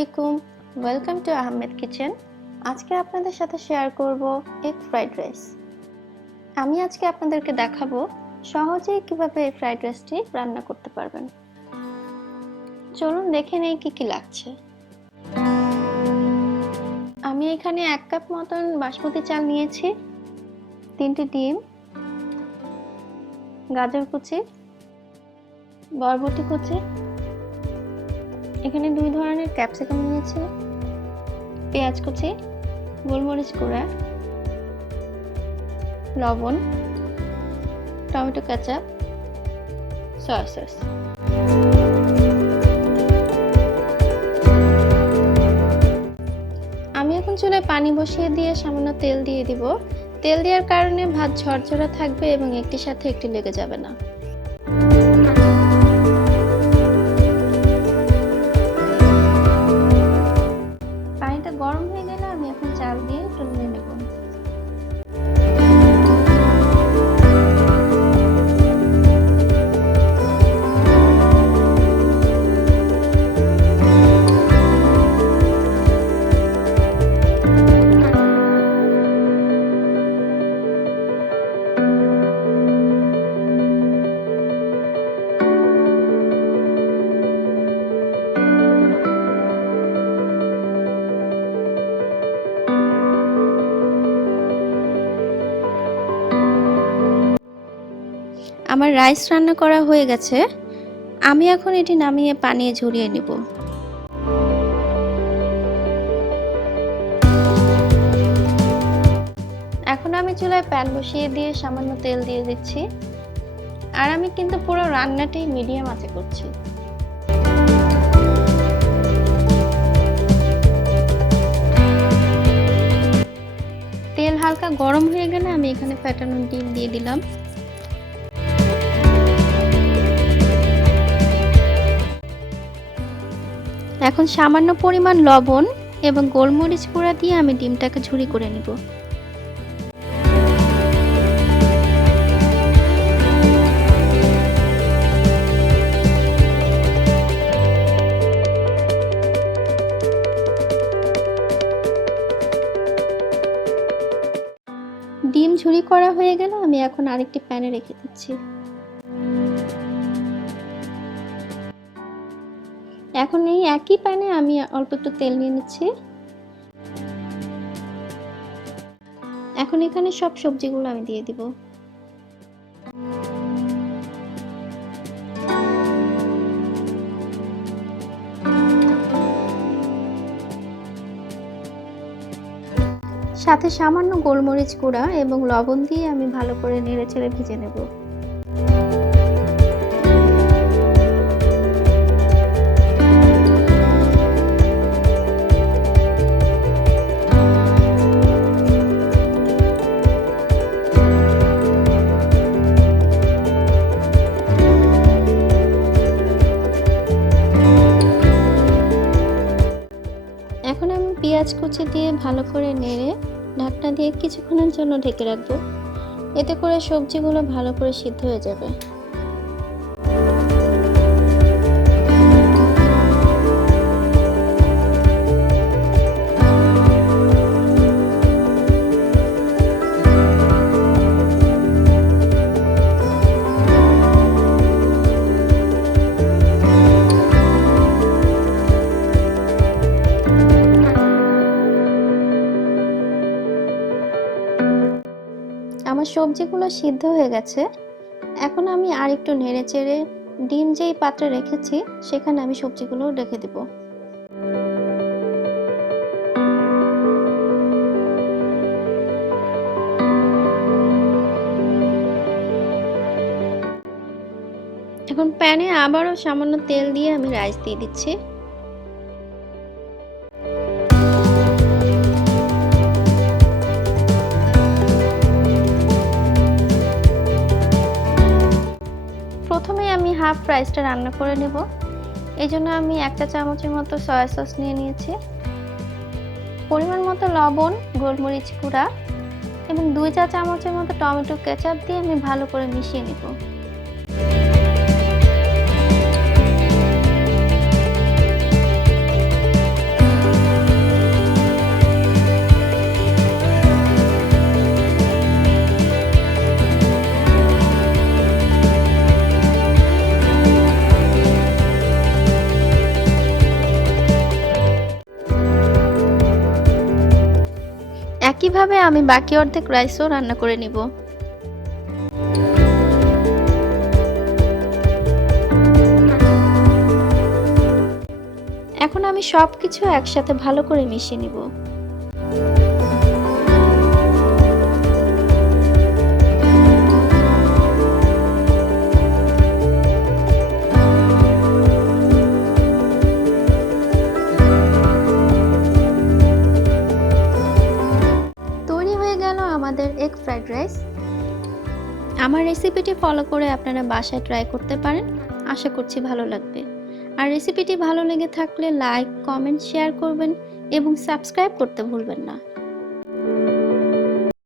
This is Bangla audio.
আলাইকুম, ওয়েলকাম টু আহমেদ কিচেন। আজকে আপনাদের সাথে শেয়ার করব এগ ফ্রাইড রাইস। আমি আজকে আপনাদেরকে দেখাবো সহজেই কিভাবে এই ফ্রাইড রাইসটি রান্না করতে পারবেন। চলুন দেখে নেই কি কি লাগছে। আমি এখানে 1 কাপ মতন বাসমতি চাল নিয়েছি, 3টি ডিম, গাজর কুচি, বরবটি কুচি, এখানে 2 ধরনের ক্যাপসিকাম নিয়েছি, পেঁয়াজ কুচি, গোলমরিচ গুঁড়া, লবণ, টমেটো কেচাপ, সয়া সস। আমি এখন চুলায় পানি বসিয়ে দিয়ে সামান্য তেল দিয়ে দিব। তেল দেওয়ার কারণে ভাত ঝরঝরা থাকবে এবং একটির সাথে একটি লেগে যাবে না। পানিটা গরম হয়ে গেলে আমি এখন চাল দিয়ে একটু নেড়ে নেব। আমার রাইস রান্না করা হয়ে গেছে। আমি এখন এটি নামিয়ে পানি ঝরিয়ে নেব। এখন আমি চুলায় প্যান বসিয়ে দিয়ে সামান্য তেল দিয়ে দিচ্ছি। আর আমি কিন্তু পুরো রান্নাটাই মিডিয়াম আঁচে করছি। তেল হালকা গরম হয়ে গেলে আমি এখানে ফ্যাটানো ডিম দিয়ে দিলাম। এখন সামান্য পরিমাণ লবণ এবং গোলমরিচ গুঁড়া দিয়ে আমি ডিমটাকে ঝুরি করে নিব। ডিম ঝুরি করা হয়ে গেলে আমি এখন আরেকটি প্যানে রেখে দিচ্ছি। এখন এই একই প্যানে আমি অল্প একটু তেল নিয়ে নিচ্ছি। এখন এখানে সব সবজিগুলো আমি দিয়ে দিব। সাথে সামান্য গোলমরিচ গুঁড়া এবং লবণ দিয়ে আমি ভালো করে নেড়েচেড়ে ভেজে নেব। এখন আমি পেঁয়াজ কুচি দিয়ে ভালো করে নেড়ে ঢাকনা দিয়ে কিছুক্ষণের জন্য ঢেকে রাখবো। এতে করে সবজিগুলো ভালো করে সিদ্ধ হয়ে যাবে। আমার সবজিগুলো সিদ্ধ হয়ে গেছে। এখন আমি আরেকটু নেড়েচেড়ে ডিম যেই পাত্রে রেখেছি সেখানে আমি সবজিগুলো রেখে দেব। এখন প্যানে আবারও সামান্য তেল দিয়ে আমি রাইস দিয়ে দিচ্ছি। প্রথমে আমি হাফ রাইসটা রান্না করে নেব। এই জন্য আমি 1 চা চামচের মতো সয়া সস নিয়ে নিয়েছি, পরিমাণ মতো লবণ, গোলমরিচ গুঁড়া এবং 2 চা চামচের মতো টমেটো কেচাপ দিয়ে আমি ভালো করে মিশিয়ে নেব। একইভাবে আমি বাকি অর্ধেক রাইসও রান্না করে নিব। এখন আমি সবকিছু একসাথে ভালো করে মিশিয়ে নিব। তৈরি হয়ে গেল আমাদের এগ ফ্রাইড রাইস। আমার রেসিপিটি ফলো করে আপনারা বাসায় ট্রাই করতে পারেন, আশা করছি ভালো লাগবে। আর রেসিপিটি ভালো লেগে থাকলে লাইক, কমেন্ট, শেয়ার করবেন এবং সাবস্ক্রাইব করতে ভুলবেন না।